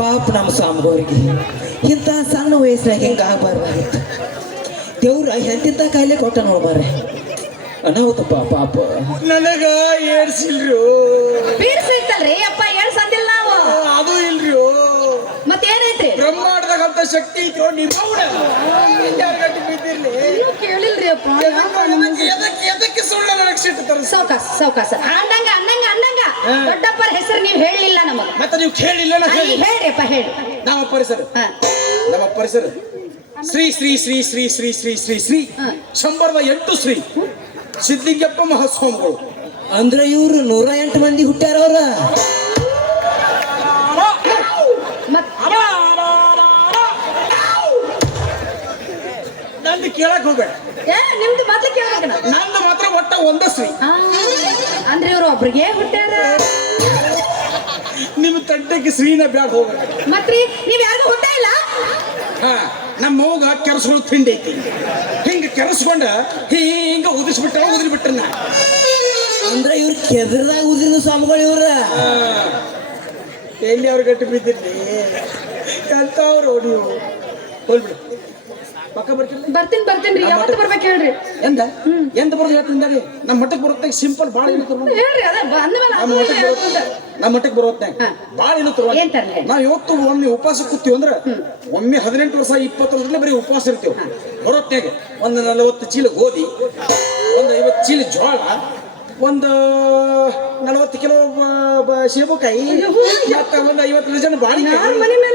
ಪಾಪ ನಮ್ಮ ಸ್ವಾಮಿಗೋರಿಗೆ ಇಂಥ ಸಣ್ಣ ವಯಸ್ಸಿನಾಗ ಹಿಂಗೆ ಆಗಬಾರ್ದಾಗಿತ್ತು. ದೇವ್ರು ಎಂತಿಂತ ಕಾಯಿಲೆ ಕೊಟ್ಟ ನೋಡ್ಬಾರ್ರಿ ಅನಾಹುತಪ್ಪ ಪಾಪ ನನಗ ಏರ್ಸಿಲ್ರು. ಬೀರ್ ಸಿಗ್ತಲ್ರಿ ಅಪ್ಪ ಏನ್ ಸಂದಿಲ್ಲ ನಾವು ಅದು ಇಲ್ರಿ ಮತ್ತೇನೈತ್ರಿ ಬ್ರಹ್ಮಾಂಡದಂತ ಶಕ್ತಿ ಗಂಟೆ ಬಿದ್ದಿರ್ಲಿ. ಕೇಳಿಲ್ರಿ ಅಪ್ಪ. ಎದಕ್ಕೆ ಎದಕ್ಕೆ ಸುಳ್ಳು ಸಾವ್ಕಾಸ ಸಾವ್ಕಾಸ ಅಂದಂಗ ಅಂದಂಗ ಅಂದಂಗ. ದೊಡ್ಡಪ್ಪರ ಹೆಸರು ನೀವು ಹೇಳಿಲ್ಲ ನಮಗ. ಮತ್ತೆ ನೀವು ಕೇಳಿಲ್ಲ ಹೇಳಿ. ಈಗ ಅಪ್ಪ ಹೇಳಿ. ನಮ್ಮ ಪರಿಸರ. ನಮ್ಮ ಪರಿಸರ. ಶ್ರೀ ಶ್ರೀ ಶ್ರೀ ಶ್ರೀ ಶ್ರೀ ಶ್ರೀ ಶ್ರೀ ಶ್ರೀ. ಶಂಬರದ ಎಂಟು ಶ್ರೀ. ಸಿದ್ಲಿಂಗಪ್ಪ ಮಹಾಸ್ವಾಮಿಗಳು. ಅಂದ್ರೆ ಇವ್ರು ನೂರ ಎಂಟು ಮಂದಿ ಹುಟ್ಟ್ಯಾರ ಕೇಳಕ್ ಹೋಗ್ಬೇಡ. ಏ ನಿಮ್ದು ಮೊದ್ಲು ಕೇಳ್ಬೇಕನ ನಂದು ಮಾತ್ರ ಒಟ್ಟ ಒಂದ ಸ್ತ್ರೀ. ಆ, ಅಂದ್ರೆ ಇವರು ಒಬ್ರಿಗೆ ಹುಟ್ಟ್ಯಾರ? ನಿಮ್ಮ ತಂಟೆಗೆ ಶ್ರೀನ ಬ್ಯಾಡ ಹೋಗ್ಬೇಡ. ಮತ್ರಿ ನೀವ್ ಯಾರಿಗೂ ಹುಟ್ಟ ಇಲ್ಲ? ಹಾ ನಮ್ಮ ಹೋಗ ಕೆರಸ್ಗಳು ತಿಂಡಿ ಐತಿ. ಹಿಂಗ ಕೆರಸ್ಕೊಂಡ ಹಿಂಗ ಉದಿಸ್ಬಿಟ್ಟ ಉದಿರ್ಬಿಟ್ರ ನಾ. ಅಂದ್ರೆ ಇವ್ರು ಕೆದರ್ದಾಗ ಉದ್ರಿದ ಸ್ವಾಮಿಗಳು ಇವ್ರ. ಎಲ್ಲಿ ಅವ್ರ ಗಟ್ಟಿ ಬಿದ್ದಿರ್ಲಿ ಎಂತವ್ರು ನೀವು? ಹೋಗ್ಬಿಡು. ಪಕ್ಕ ಬರ್ತಿಲ್ಲ ಬರ್ತೀನಿ ಬರ್ತೀನಿ ಯಾವತ್ತು ಬರ್ಬೇಕು ಹೇಳ್ರಿ. ಎಂದ? ಎಂತ ಬರೋದು ಹೇಳ್ತಿಂದಾಗೆ ನಮ್ಮ ಮಠಕ್ಕೆ ಬರುತ್ತೆ ಸಿಂಪಲ್ ಭಾಳ ಏನು ತಗೊಂಡು ಹೇಳ್ರಿ ಅದ ನಮ್ಮ ಮಠಕ್ಕೆ ಬರುತ್ತೆ ನಮ್ಮ ಮಠಕ್ಕೆ ಬರುತ್ತೆ. ಭಾಳ ಏನು ಹೇಳಿ? ನಾವು ಇವತ್ತು ಒಮ್ಮೆ ಉಪವಾಸ ಕೂತೀವಿ ಅಂದ್ರೆ ಒಮ್ಮೆ ಹದಿನೆಂಟು ವರ್ಷ ಇಪ್ಪತ್ತು ವರ್ಷದಲ್ಲೇ ಬರೀ ಉಪವಾಸ ಇರ್ತೇವೆ. ಬರೋತ್ನಾಗ ಒಂದು ನಲವತ್ತು ಚೀಲ ಗೋಧಿ ಒಂದು ಐವತ್ತು ಚೀಲ ಜೋಳ ಒಂದು ನಲವತ್ತು ಕಿಲೋ ಸೇಬುಕಾಯಿ ಮತ್ತೆ ಒಂದು ಐವತ್ತು ಜನ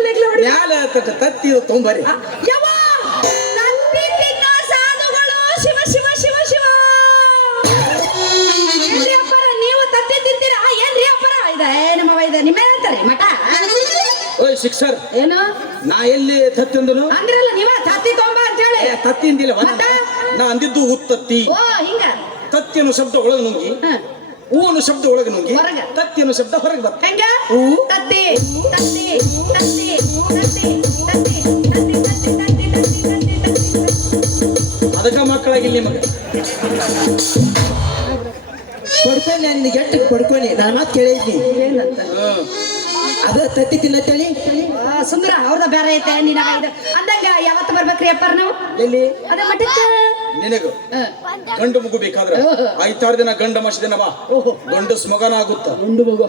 ನೆಗ್ಲ ಮ್ಯಾಲ ತತ್ತಿ ತೊಂಬರಿ ಶಿಕ್ಷರ್ ಏನು ನಾ ಎಲ್ಲಿ ತತ್ತಿ ಅಂದನು ಅಂದ್ರಲ್ಲ ನೀವ ತತ್ತಿ ತೊಂಬ ಅಂತ ಹೇಳಿ ಏ, ತತ್ತಿ ಅಂದಿಲ್ಲ ಒಂದ್- ಮತ್ತ? ನಾ ಅಂದಿದ್ದು ಉತ್ತತ್ತಿ ಓ ಹಿಂಗ ತತ್ತಿ ಅನ್ನೋ ಶಬ್ದ ಒಳಗೆ ನುಂಗಿ ಹ. ಹೂ ಅನ್ನೋ ಶಬ್ದ ಒಳಗೆ ನುಂಗಿ ಹೊರಗ. ತತ್ತಿ ಅನ್ನೋ ಶಬ್ದ ಹೊರಗೆ ಬರ್ತ ಹೆಂಗ ತತ್ತಿ ತತ್ತಿ ತತ್ತಿ ತತ್ತಿ ತತ್ತಿ ತತ್ತಿ ತತ್ತಿ ತತ್ತಿ ತತ್ತಿ ತತ್ತಿ ಅದಕ್ಕ ಮಕ್ಕಳಾಗಿಲ್ಲ ನಿಮಗೆ ಪಡ್ಕೊಂಡು ನಾನು ನಿನಗೆ ಎಟ್ಟು ಪಡ್ಕೊನಿ ನಾನು ಮಾತು ಕೇಳಿದ್ನಿ ಏನಂತ ಅದ ತತ್ತಿ ತಿನ್ನತ್ತೇಳಿ ಆ, ಸುಂದರ ಅವ್ರದ ಬೇರೆ ಐತೆ ನಿನ್ನ ಇದು. ಅಂದಂಗ ಯಾವತ್ತು ಬರ್ಬೇಕ್ರಿ ಅಪ್ಪಾರ ನಾವು? ಎಲ್ಲಿ? ಅದ ಮಠಕ್ಕ? ನಿನಗ ಗಂಡು ಮಗು ಬೇಕಾದ್ರೆ ಐತಾರು ದಿನ ಗಂಡ ಮಶ ದಿನ ಬಾ ಗಂಡಸ್ ಮಗನ ಆಗುತ್ತ ಗಂಡು ಮಗು.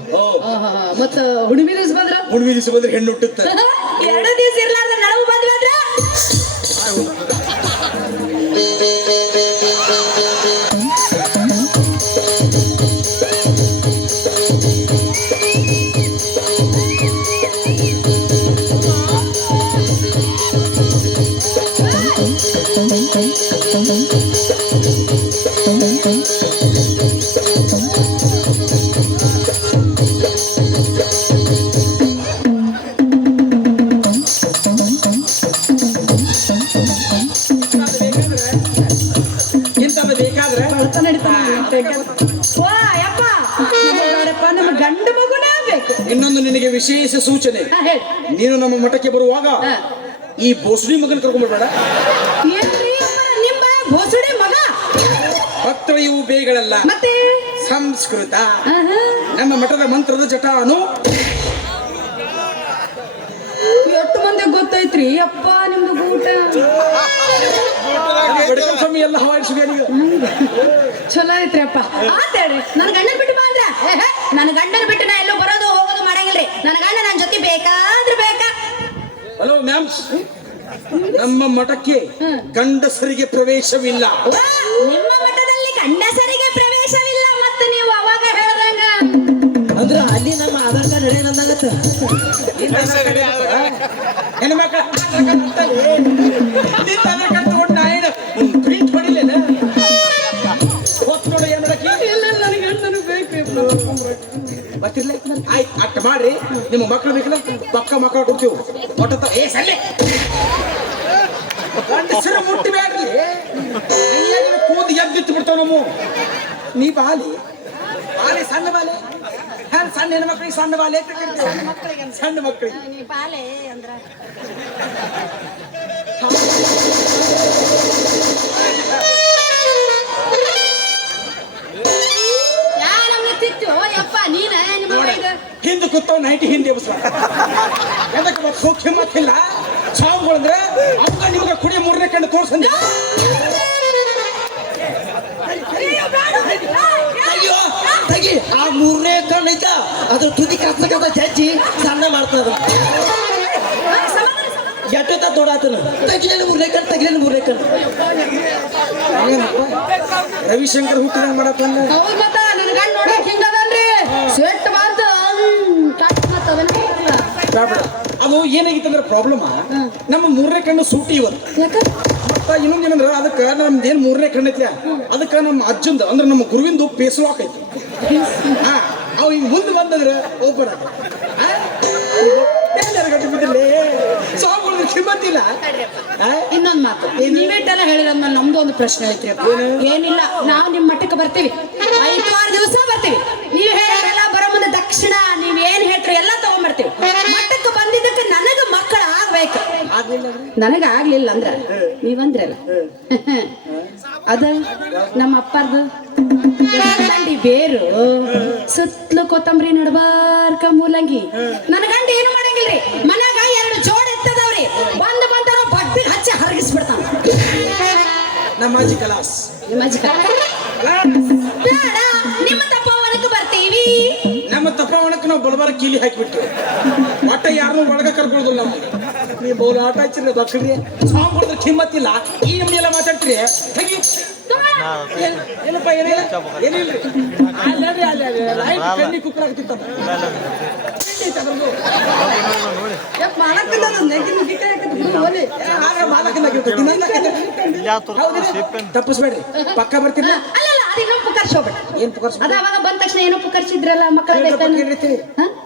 ಮತ್ತ ಹುಣ್ಮಿ ದಿವಸ ಬಂದ್ರ? ಹುಣ್ಮಿ ದಿವಸ ಬಂದ್ರೆ ಹೆಣ್ಣು ಹುಟ್ಟುತ್ತ. ಎರಡು ದಿವಸ ಇರ್ಲಾರ್ದ ನಡವು ಬಂದ್ವಿ ಇನ್ನೊಂದು ನಿನಗೆ ವಿಶೇಷ ಸೂಚನೆ. ನೀನು ನಮ್ಮ ಮಠಕ್ಕೆ ಬರುವಾಗ. ಈ ಬೋಸಡಿ ಮಗನ ಕರ್ಕೊಂಡ್ಬೇಡ ಇವು ಬೇಗಳಲ್ಲ. ಮತ್ತೆ? ಸಂಸ್ಕೃತ. ನಮ್ಮ ಮಠದ ಮಂತ್ರದ ಜಟಾನು ಎಷ್ಟು ಮಂದಿ ಗೊತ್ತೈತ್ರಿ? ಅಪ್ಪ ನಿಮ್ದು ಊಟ. ಸ್ವಾಮಿ ಎಲ್ಲ ಚಲೋ ಐತ್ರಿ ಅಪ್ಪ. ಆತೇಳಿ ನನ್ನ ಗಂಡನ ಬಿಟ್ಟು ಬಾ ಅಂದ್ರ? ನನ್ನ ಗಂಡನ ಬಿಟ್ಟು ನಾ ಎಲ್ಲೋ ಬರೋದು ಹೋಗೋದು ಮಾಡಂಗಿಲ್ರಿ. ನನ್ನ ಗಂಡ ನನ್ನ ಜೊತೆ ಬೇಕಾದ್ರೆ ಬೇಕಾ? ಹಲೋ ಮ್ಯಾಮ್ ನಮ್ಮ ಮಠಕ್ಕೆ ಗಂಡಸರಿಗೆ ಪ್ರವೇಶವಿಲ್ಲ. ನಿಮ್ಮ ಗಂಡಸರಿಗೆ ಪ್ರವೇಶವಿಲ್ಲ ಮತ್ತು ನೀವು ಅವಾಗ ಹೇಳ್ದಂಗ. ಅಂದ್ರೆ ಅಲ್ಲಿ ನಮ್ಮ ಆಧಾರ್ ಕಾರ್ಡ್ ನಡೆಯ ನಂದಾಗತ್ತ ಹೆಣ್ಮಕ್ಳ ಪ್ರಿಂಟ್ ಹೊಡಿಲೇನ ಹೊತ್ತು ನೋಡಿ ಏನ್ ಮಾಡಕ್ಕೆ ಇಲ್ಲ ನನ್ನ ಗಂಡನು ಬೇಕು ಬರ್ತಿರ್ಲ ಆಯ್ತು ಅಟ್ ಮಾಡ್ರಿ. ನಿಮ್ಮ ಮಕ್ಳು ಬೇಕಲ್ಲ ಪಕ್ಕ ಮಕ್ಕಳು ಕೊಡ್ತೀವಿ. ಒಟ್ಟ ಏ ಸಲ್ಲೆ. ಗಂಡಸರು ಮುಟ್ಟಿ ಬೇಡ್ರಿ ಕೂದು ಎದ್ದಿತ್ತು ಬಿಡ್ತಾವ ನಮ್ಮ ನೀ ಬಾಲಿ. ಬಾಲಿ ಸಣ್ಣ ಬಾಲಿ. ಹ್ಯಾಂಗ ಸಣ್ಣ ಹೆಣ್ಮಕ್ಳಿಗೆ ಸಣ್ಣ ಬಾಲೆ ಅಂತ ಕರಿತೀವಿ. ಸಣ್ಣ ಮಕ್ಕಳಿಗೆ ಬಾಲೆ ಅಂದ್ರ? ನೀನ? ಹಿಂದೆ ಕೂತಾವ್ ನೈಟಿ ಹಿಂದೆ ಎಬ್ಸ್ಲ ಎದಕ್ಕೆ ಮತ್ತೆ ಹೋಗಿ ಐತ? ಅದ್ರ ತುದಿ ಕಸ ಜಜ್ಜಿ ಸಣ್ಣ ಮಾಡ್ತದ ಎಟ್ಟೊತ್ತ ತೊಡಾತನ ತಗ್ಲೇನು ಮೂರನೇ ತಗ್ಲೇನು ಏನಪ್ಪ? ರವಿಶಂಕರ್ ಹುಟ್ಟಿದಂಗ ಮಾಡತ್ತಲ್ಲ ಹೌದ್ ಮತ್ತ ನನ್ ಗಂಡ ನೋಡಕ್ ಹಿಂಗದನ್ರಿ ಸೆಟ್ ಮಾತ. ಅದು ಏನಾಗಿತ್ತಂದ್ರೆ ಪ್ರಾಬ್ಲಮ್ ನಮ್ಮ ಮೂರನೇ ಕಣ್ಣು ಸೂಟಿ ಇವತ್ತು ಮತ್ತ ಇನ್ನೊಂದ್ ಏನಂದ್ರ ಅದಕ್ಕ ನಮ್ದು ಏನ್ ಮೂರನೇ ಕಣ್ಣೈತಿ ಅದಕ್ಕೆ ನಮ್ಮ ಅಜ್ಜಂದ ಅಂದ್ರೆ ನಮ್ಮ ಗುರುವಿಂದು ಪೇಸ್ಲಾಕ್ ಐತಿ ಹಾ. ಹಿಂಗ್ ಮುಂದೆ ಬಂದಂದ್ರೆ ಓಪನ್ ಆಗ. ಗಟ್ಟಿ ಬಿದ್ದಿಲ್ಲ ಸಾವುಗಳು? ಇನ್ನೊಂದ್ ಮಾತು. ನೀವೇಟೆಲ್ಲ ಹೇಳಿದ್ಮೇಲೆ ನಮ್ದು ಒಂದು ಪ್ರಶ್ನೆ ಐತ್ರಿ ಏನಿಲ್ಲ ನಾವು ನಿಮ್ ಮಟ್ಟಕ್ಕೆ ಬರ್ತೀವಿ. ಐದಾರು ದಿವಸ ಬರ್ತೀವಿ. ನೀವ್ ಹೇಳಲ್ಲ ಬರೋ ಮುಂದೆ ದಕ್ಷಿಣ ನೀವ್ ಏನ್ ಹೇಳ್ತೀರಿ ಎಲ್ಲ ತಗೊಂಡ್ಬರ್ತೀವಿ ಮಟ್ಟಕ್ಕೆ ಬಂದಿದ್ದಕ್ಕೆ ನನಗ ಮಕ್ಕಳ ಆಗ್ಬೇಕು? ನನಗ ಆಗ್ಲಿಲ್ಲ ಅಂದ್ರ? ನೀವಂದ್ರಲ್ಲ ಅದ ನಮ್ಮ ಅಪ್ಪಾರ್ದು ಗಂಡಿ ಬೇರು. ಸುತ್ತಲು ಕೊತ್ತಂಬರಿ ನಡ್ಬಾರ್ಕ ಮೂಲಂಗಿ. ನನ್ನ ಗಂಡ ಏನು ಮಾಡಂಗಿಲ್ರಿ? ಮನ್ಯಾಗ ಎರಡು ಜೋಡ್ ಎತ್ತದವ್ರಿ ಬಂದ ಬಂದಾರ ಬಡ್ಡಿಗೆ ಹಚ್ಚಿ ಹರಗಿಸ್ಬಿಡ್ತಾನ. ನಮ್ಮ ಅಜ್ಜಿ ಕಲಾಸ್. ನಿಮ್ಮ ಅಜ್ಜಿ ಕಾಲ. ತಪ್ಪವಣಕ್ಕೆ ನಾವು ಬಡಬಾರ ಕೀಲಿ ಹಾಕಿಬಿಟ್ಟು ಒಟ್ಟ ಯಾರನ್ನೂ ಒಳಗ ಕರ್ಕೊಳ್ಳೋದಿಲ್ಲ ನಮ್ಗೆ. ನೀವು ಬೌಲ್ ಆಟ ಹಚ್ಚಿರಿ ಬಕ್ರಿ ಸಾಂಗ್ ಹೊಡೆದ್ರೆ ಕಿಮ್ಮತ್ತಿಲ್ಲ. ಈ ನಮ್ನಿ ಎಲ್ಲ ಮಾತಾಡ್ತೀರಿ? ಏನಪ್ಪ ಏನಿಲ್ಲ? ಏನಿಲ್ಲ. ಅಲ್ಲಿ ಲೈಟ್ ಕಣ್ಣಿ ಕುಕ್ಕರ್ ತಪ್ಪಿಸ್ಬೇಡ್ರಿ. ಪಕ್ಕ ಬರ್ತೀರಿ ಇನ್ನೊಂದು ಪುಕರ್ಸ್ ಹೋಗ್ಬೇಡ. ಏನ್ ಪುಕರ್ಸ್? ಅದ ಅವಾಗ ಬಂದ ತಕ್ಷಣ ಏನೋ ಪುಕರ್ಸಿದ್ರಲ್ಲ ಮಕ್ಕಳ?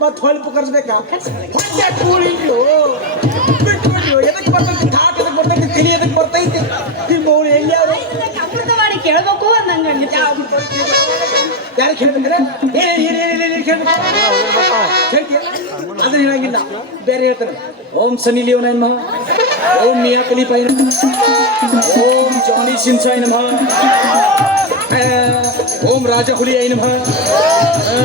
ಮತ್ ಪುಕರ್ಸ್ಬೇಕಾ? ಬರ್ತೈತಿ? ತಿಳಿ ಎದಕ್ಕೆ ಬರ್ತೈತಿ? ನಿಮ್ಮ ಮೌಳಿ ಎಲ್ಲಿಯಾರು ಅಮೃತವಾಣಿ ಕೇಳ್ಬೇಕು ಅಂದಂಗ ಯಾರು ಕೇಳ್ಬೇಕ್ರೆ ಏ ಏನ್ ಏನ್ ಏನ್ ಕೇಳ್ಬೇಕು. ಕೇಳ್ತೀಯ? ಅದನ್ನ ಬೇರೆ ಹೇಳ್ತಾರೆ ಓಂ ಸನಿ ಲಿಯೋ ಓಂ ಮಿಯಾ ಕಲಿ ಪೈನ ಓಂ ಜಾನಿ ಸಿನ್ಸಾಯ್ ನಮಃ. ಓಂ ರಾಜ ಹುಲಿಯಾಯ ನಮಃ. ಆ,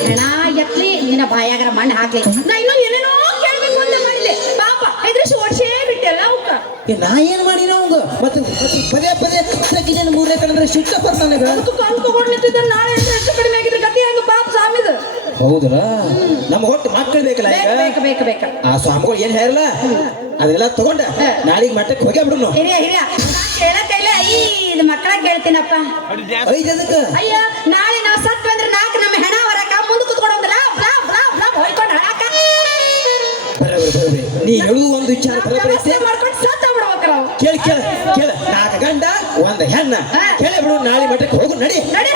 ಹೆಣ ಎತ್ಲಿ ನಿನ್ನ ಬಾಯಾಗರ ಮಣ್ಣು ಹಾಕ್ಲಿ. ನಾ ಇನ್ನೊಂದು ಏನೇನೋ ಕೇಳ್ಬೇಕು ಅಂತ ಮಾಡಿದೆ ಪಾಪ ಎದುರಿಸಿ ಓಡಿಸೇ ಬಿಟ್ಟೆಲ್ಲ ಅವಕ್ಕ ಏ, ನಾ ಏನ್ ಮಾಡಿನ ಅವಂಗ ಮತ್ತೆ ಪದೇ ಪದೇ ಮೂರನೇ ಕಡೆ ಸಿಟ್ಟ ಬರ್ತಾನೆ ನಾಳೆ ಅಂದ್ರೆ ಹೆಚ್ಚು ಕಡಿಮೆ ಆಗಿದ್ರೆ ಗತಿ ಹಂಗ ಪಾಪ ಹೌದಲ್ಲ ನಮ್ಮ ಹೊಟ್ಟು ಮಕ್ಕಳು ಬೇಕಲ್ಲ ಈಗ? ಬೇಕು ಬೇಕು ಬೇಕು ಆ ಸ್ವಾಮಿಗಳು ಏನ್ ಹೇಳಲ್ಲ ಅದೆಲ್ಲ ತಗೊಂಡ ನಾಳೆಗೆ ಮಟ್ಟಕ್ಕೆ ಹೋಗ್ಯಾ ಬಿಡು ಹಿರಿಯ ಹಿರಿಯ. ಕೇಳಕ್ಕೈಲೆ ಐ ಇದು ಮಕ್ಕಳ ಕೇಳ್ತೀನಪ್ಪ. ಐದು ಅದಕ್ಕೆ ಅಯ್ಯ ನಾಳೆ ನಾವು ಸತ್ವಿ ಅಂದ್ರೆ ನಾಲ್ಕು ನಮ್ಮ ಹೆಣ ಹೊರಕ ಮುಂದೆ ಕುತ್ಕೊಂಡು ಬ್ಲಾ ಬ್ಲಾ ಹೊಯ್ಕೊಂಡು ಬರೋಬ್ರಿ ಬರೋಬ್ರಿ ನೀ ಹೇಳುದು ಒಂದು ವಿಚಾರ ಬರೋಬ್ರಿ ಐತೆ? ಮಾಡ್ಕೊಂಡು ಸತ್ತ ಬಿಡ್ಬೇಕ ನಾವು. ಕೇಳ ಕೇಳ ಕೇಳ. ನಾಲ್ಕು ಗಂಡ ಒಂದ್ ಹೆಣ್ಣ. ಕೇಳಿ ಬಿಡು ನಾಳೆ ಮಟ್ಟಕ್ಕೆ ಹೋಗು ನಡಿ ನಡಿ.